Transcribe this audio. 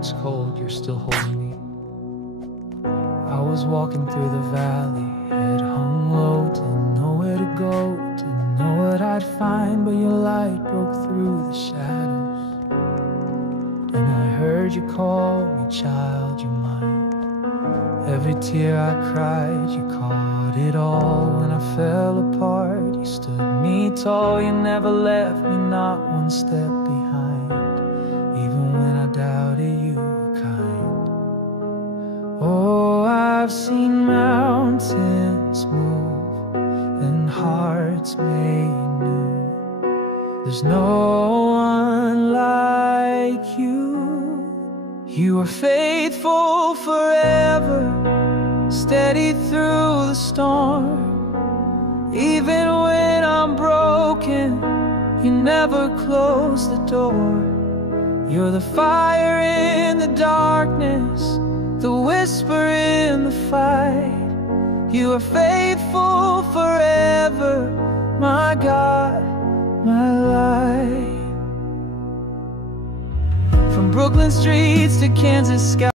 gets cold, you're still holding me. I was walking through the valley, head hung low, didn't know where to go, didn't know what I'd find, but your light broke through the shadows. Then I heard you call me, child, you're mine. Every tear I cried, you caught it all. When I fell apart, you stood me tall. You never left me, not one step behind. Even when I doubted, you were kind. Oh, I've seen mountains move and hearts made new. There's no one like you. You are faithful forever, steady through the storm. Even when I'm broken, you never close the door. You're the fire in the darkness, the whisper in the fight. You are faithful forever, my God, my life. From Brooklyn streets to Kansas skies,